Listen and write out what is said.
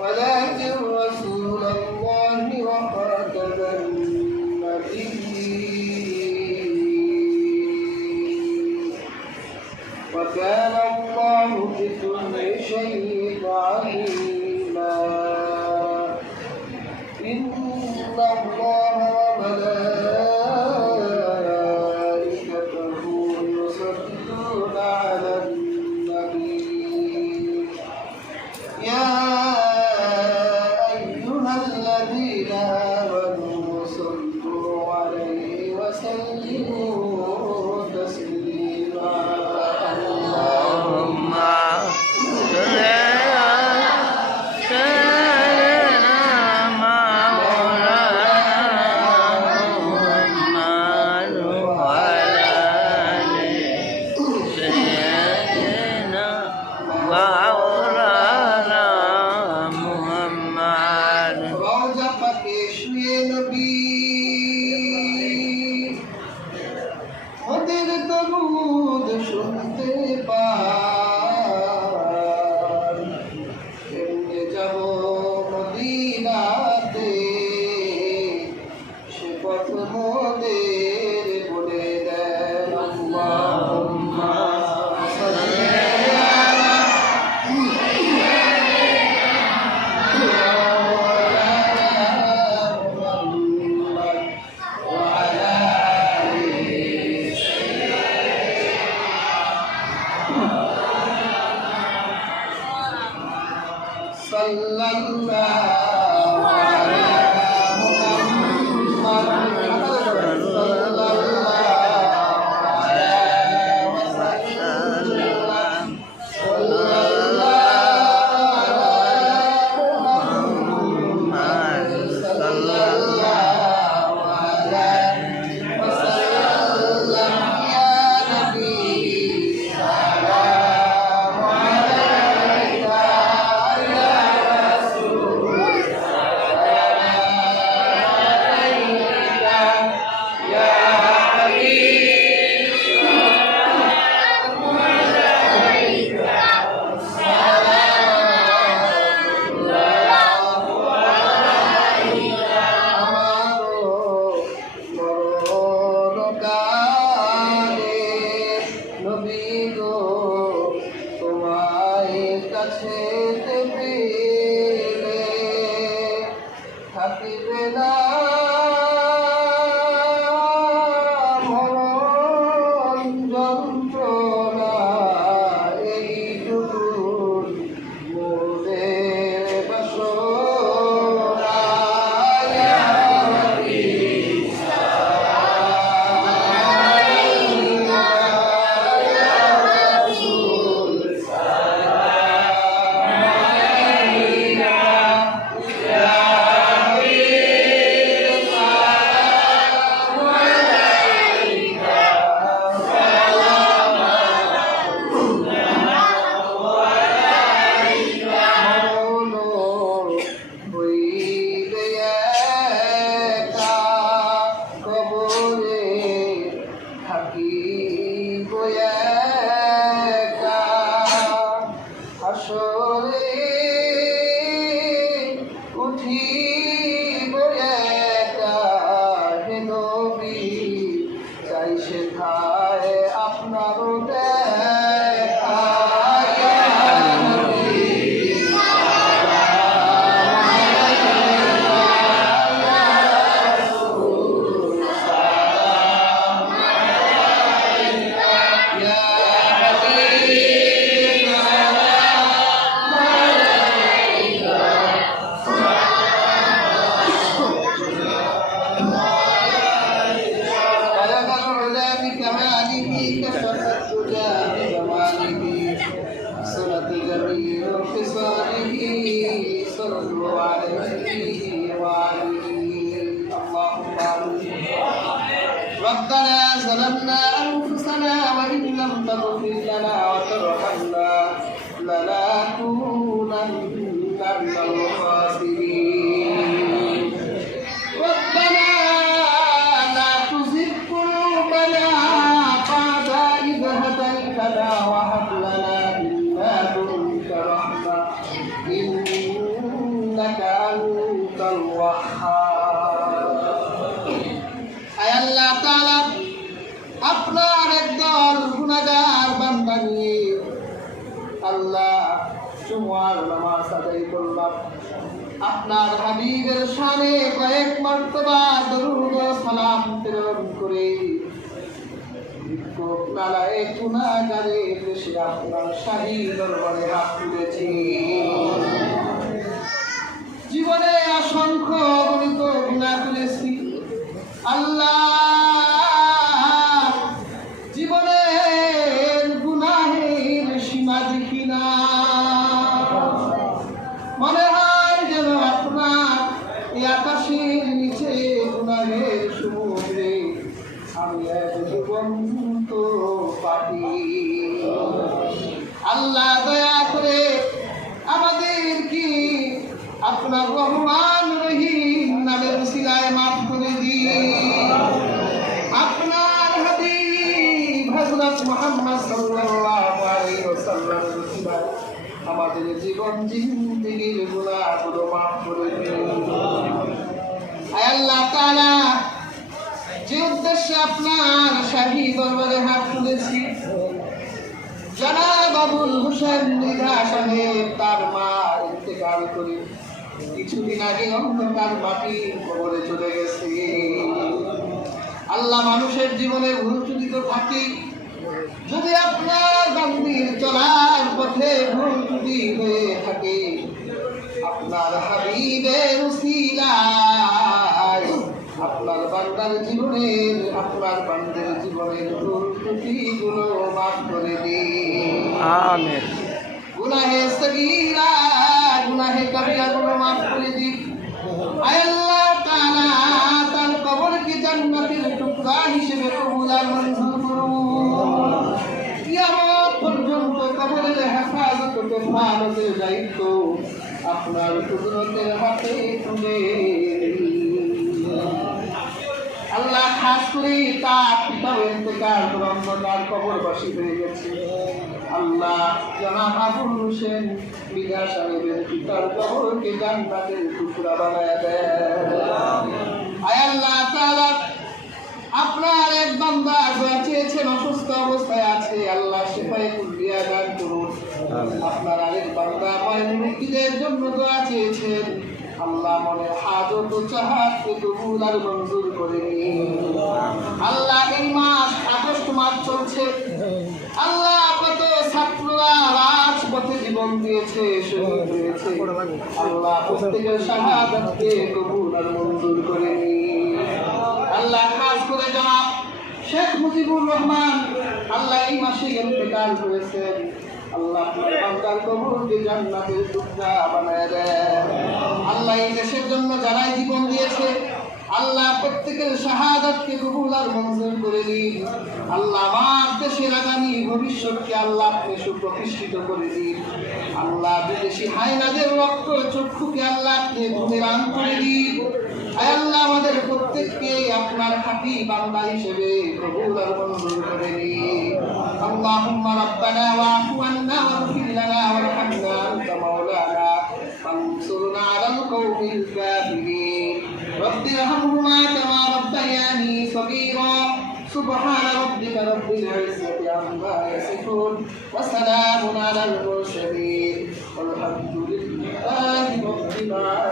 ولكن رسول الله وخاتم النبيين وكان الله بكل شيء عليما إن الله وملائكته يصلون على النبي يا أيها الذين آمنوا صلوا عليه وسلموا تسليما اللهم صل শুনতে পান কেমনে যাব মদিনাতে সে পথ মোদের বলে দেন আল্লাহুম্মা সাল্লি আলা মুহাম্মাদ ওয়া আলা sallallahu ala Muhammad sallallahu alaihi wasallam sallallahu ala Muhammad sallallahu alaihi wasallam ya nabi salam alayka থাকিবে না মরণ যন্ত্রণা এইটুকু মোদের বাসনা ইয়া রাব্বি সালাম আলাইকা ইয়া রাসূল সালাম আলাইকা ইয়া আসরে উঠিব একা হে নবী চাই সেথায় আপনারও দেখা ইয়া নবী সালাম আলাইকা ইয়া রাসূল সালাম আলাইকা ইয়া হাবিব ربنا ظلمنا أنفسنا وإن لم تغفر لنا وترحمنا لنكونن من الخاسرين ربنا لا تزغ قلوبنا بعد إذ هديتنا وهب لنا من لدنك رحمة إنك أنت الوهاب أي الله تعالى আপনার একদল গুনাহগার বান্দা নিয়ে আল্লাহ জুমার নামাজ আদায় করলাম। আপনার হাবিবের শানে কয়েক মারতবা দরুদ ও সালাম প্রেরণ করে নালায় গুনাহগারে দেশে আপনার শাহী দরবারে হাত তুলেছি। জীবনে অসংখ্য অগণিত গুনাহ করেছি আল্লাহ। জীবনের গুনাহের সীমা দেখি না, মনে হয় যেন আপনার এই আকাশের নিচে গুনাহের সমুদ্রে আমি এক জীবন্ত পাখি। আল্লাহ দয়া করে আমাদেরকে আপনার রহমান রহিম নামের উসিলায় মাফ করে দিন। আপনার হাবিব হযরত মুহাম্মদ সাল্লাল্লাহু আলাইহি ওয়াসাল্লামের উসিলায় আমাদের জীবন জিন্দেগির গুনাহগুলো মাফ করে দিন। আয় আল্লাহ তাআলা, যে উদ্দেশ্যে আপনার শাহী দরবারে হাত তুলেছি, জনাব আবুল হোসেন মৃধা সাহেব তার মা ইন্তেকাল করে কিছুদিন আগে অন্ধকার মাটির কবরে চলে গেছে। আল্লাহ, মানুষের জীবনে ভুল ত্রুটি তো থাকেই, যদি আপনার বান্দির চলার পথে ভুল ত্রুটি হয়ে থাকে, আপনার হাবিবের উসিলায় আপনার বান্দার জীবনের, আপনার বান্দার জীবনের ভুল ত্রুটিগুলো মাফ করে দিন। আমিন। গুনাহে সগীরা গুনাহে কবিরা গুলো মাফ করে দিন। আয় আল্লাহ তাআলা, তার কবরকে জান্নাতের টুকরা হিসেবে কবুল আর মঞ্জুর করুন। কিয়ামত পর্যন্ত কবরের হেফাজত ও হেফাজতের দায়িত্ব আপনার কুদরতের হাতে তুলে আল্লাহ। খাস করে তার পিতাও ইন্তেকাল করে অন্ধকার কবরবাসী হয়ে গেছে। আল্লাহ, জনাব আবুল হোসেন মৃধা সাহেবের পিতার কবরকে জান্নাতের টুকরা বানায়া দেন। আয় আল্লাহ তাআলা, আপনার এক বান্দা দোয়া চেয়েছেন, অসুস্থ অবস্থায় আছে, আল্লাহ শিফায়ে কুল্লিয়া দান করুন। আপনার আরেক বান্দা মুরিদদের জন্য দোয়া চেয়েছেন, আল্লাহ মনে হাজত ও চাহাতকে কবুল আর মঞ্জুর করে নিন। আল্লাহ, এই মাস আগস্ট মাস চলছে, আল্লাহ কত ছাত্ররা রাজপথে জীবন দিয়েছে, শহীদ হয়েছে, আল্লাহ প্রত্যেকের শাহাদাতকে কবুল আর মঞ্জুর করে নিন। আল্লাহ, খাস করে জনাব শেখ মুজিবুর রহমান আল্লাহ এই মাসে ইন্তেকাল করেছেন। আল্লাহ বান্দার কবরকে জান্নাতের টুকরা বানায় দেন। আল্লাহ, এই দেশের জন্য যারাই জীবন দিয়েছে, আল্লাহ প্রত্যেকের শাহাদাতকে কবুল আর মঞ্জুর করে দিন। আল্লাহ, আমার দেশের আগামী ভবিষ্যৎকে আল্লাহ আপনি সুপ্রতিষ্ঠিত করে দিন। আল্লাহ, বিদেশি হায়নাদের রক্ত চক্ষুকে আল্লাহ আপনি ঘুমেরান করে দিন। আল্লাহ, আমাদের প্রত্যেককে আপনার খাঁটি বান্দা হিসেবে কবুল আর মঞ্জুর করে নিন। আল্লাহুম্মা রাব্বানা ওয়া'ফু আন্না ওয়াগফির লানা ওয়ারহামনা আনতা মাওলানা ফানসুরনা আলাল কওমিল কাফিরিন। রব্বি ইরহামহুমা কামা রাব্বায়ানি সগীরা। সুবহান রাব্বিকা রাব্বিল ইজ্জাতি আম্মা ইয়াসিফুন ওয়া সালামুন আলাল মুরসালিন ওয়ালহামদুলিল্লাহি রাব্বিল আলামিন।